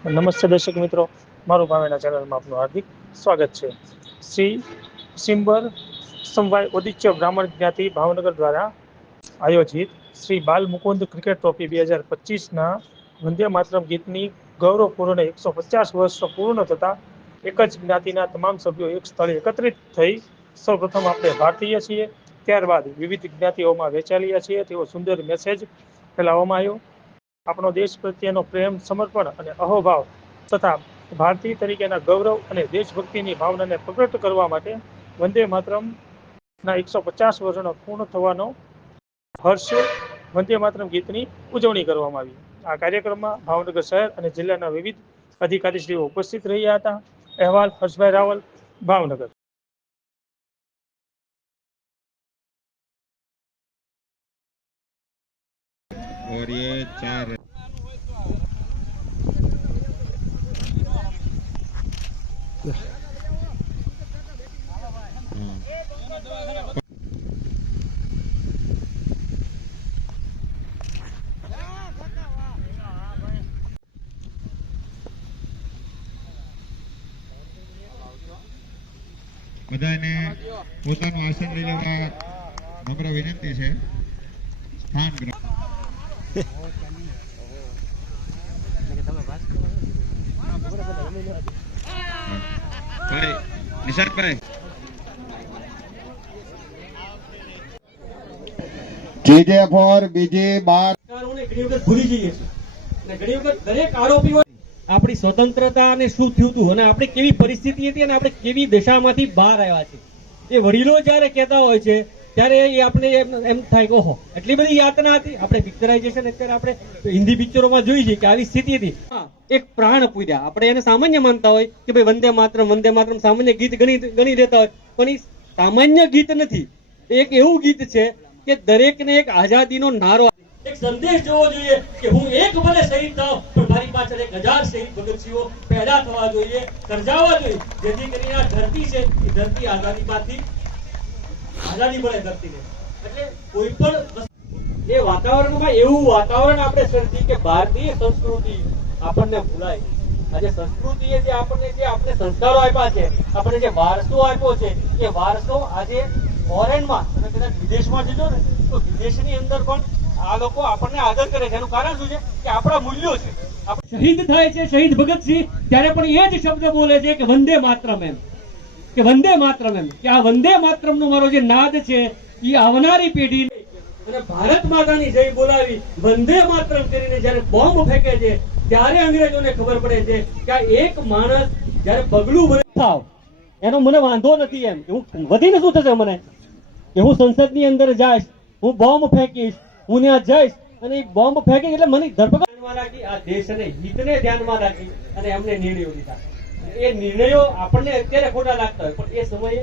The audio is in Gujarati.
નમસ્તે દર્શક મિત્રો, મારું ભાવેના ચેનલમાં આપનું હાર્દિક સ્વાગત છે. શ્રી સિમ્બર સમવાય ઉદિત્ય બ્રાહ્મણ જ્ઞાતિ ભાવનગર દ્વારા આયોજિત શ્રી બાલ મુકુંદ ક્રિકેટ ટ્રોફી બે હજાર પચીસના વંદે માતરમ ગીતની ગૌરવપૂર્ણ એકસો પચાસ વર્ષ પૂર્ણ થતાં એક જ જ્ઞાતિના તમામ સભ્યો એક સ્થળે એકત્રિત થઈ સૌપ્રથમ આપણે ભારતીય છીએ. ત્યારબાદ વિવિધ જ્ઞાતિઓમાં વહેંચાયેલા છીએ. તેવો સુંદર મેસેજ ફેલાવવામાં આવ્યો. આપણો દેશ પ્રત્યેનો પ્રેમ, સમર્પણ અને અહોભાવ તથા ભારતીય તરીકેના ગૌરવ અને દેશભક્તિની ભાવનાને પ્રગટ કરવા માટે વંદે માતરમના એકસો પચાસ વર્ષનો પૂર્ણ થવાનો હર્ષ વંદે માતરમ ગીતની ઉજવણી કરવામાં આવી. આ કાર્યક્રમમાં ભાવનગર શહેર અને જિલ્લાના વિવિધ અધિકારીશ્રીઓ ઉપસ્થિત રહ્યા હતા. અહેવાલ હર્ષભાઈ રાવલ, ભાવનગર. और ये चार हाँ। બધાને પોતાનું આસન લઈ લેવા નમ્ર વિનંતી છે સ્થાન ગ્રહણ ભાઈ નિશાંતભાઈ જીજે ફોર બીજી બાર. ઘણી વખત ભૂલી જઈએ છીએ. ઘણી વખત દરેક આરોપીઓ આપણી સ્વતંત્રતા અને શું થયું હતું અને આપણે કેવી પરિસ્થિતિ હતી અને આપણે કેવી દશામાંથી બહાર આવ્યા છે એ વડીલો જ્યારે કહેતા હોય છે ત્યારે એ આપણે એમ થાય ઓહો, એટલી બધી યાતના હતી. આપણે પિક્ચરાઇઝેશન અત્યારે આપણે હિન્દી પિક્ચરોમાં જોઈ છે કે આવી સ્થિતિ હતી. એક પ્રાણ પૂર્યા. આપણે એને સામાન્ય માનતા હોય કે ભાઈ વંદે માત્ર વંદે માત્ર સામાન્ય ગીત ગણી ગણી લેતા હોય. પણ એ સામાન્ય ગીત નથી. એક એવું ગીત છે કે દરેકને એક આઝાદીનો નારો એક સંદેશ જોવો જોઈએ કે હું એક ભલે શહીદ થાઉં, પણ મારી પાછળ એક હજાર શહીદ ભગતસિંહો પેદા થવા જોઈએ, સર્જાવા જોઈએ. જેથી કરીને આ ધરતી છે, એ ધરતી આઝાદી આઝાદી મળે ધરતીને. એટલે કોઈ પણ એ વાતાવરણમાં એવું વાતાવરણ આપણે સર્જી કે ભારતીય સંસ્કૃતિ આપણને ભૂલાય. આજે સંસ્કૃતિએ જે આપણને જે આપણે સંસ્કારો આપ્યા છે આપણને જે વારસો આપ્યો છે એ વારસો આજે ફોરેનમાં તમે કદાચ વિદેશમાં જજો ને તો વિદેશની અંદર પણ આ લોકો આપણને આદર કરે છે. એનું કારણ શું છે? કે આપણા મૂલ્યો છે. શહીદ થાય છે શહીદ ભગતસિંહ ત્યારે પણ એ જ શબ્દ બોલે છે કે વંદે માત્ર એમ. કે વંદે માતરમ એમ. કે આ વંદે માતરમનો મારો જે નાદ છે એ આવનારી પેઢી અને ભારત માતાની જય બોલાવી વંદે માતરમ કરીને જ્યારે બોમ્બ ફેંકે છે, ત્યારે અંગ્રેજોને ખબર પડે છે કે આ એક માણસ જ્યારે પગલું ભરે એનો મને વાંધો નથી એમ. કે હું વધીને શું થશે મને? કે હું સંસદની અંદર જઈશ, હું બોમ્બ ફેંકીશ, હું ત્યાં જઈશ અને એ બોમ્બ ફેંકી એટલે મને ધરપકડ આ દેશ અને હિતને ધ્યાનમાં રાખી અને એમને નિર્ણયો લીધા. એ નિર્ણયો આપણને અત્યારે ખોટા લાગતા હોય પણ એ સમયે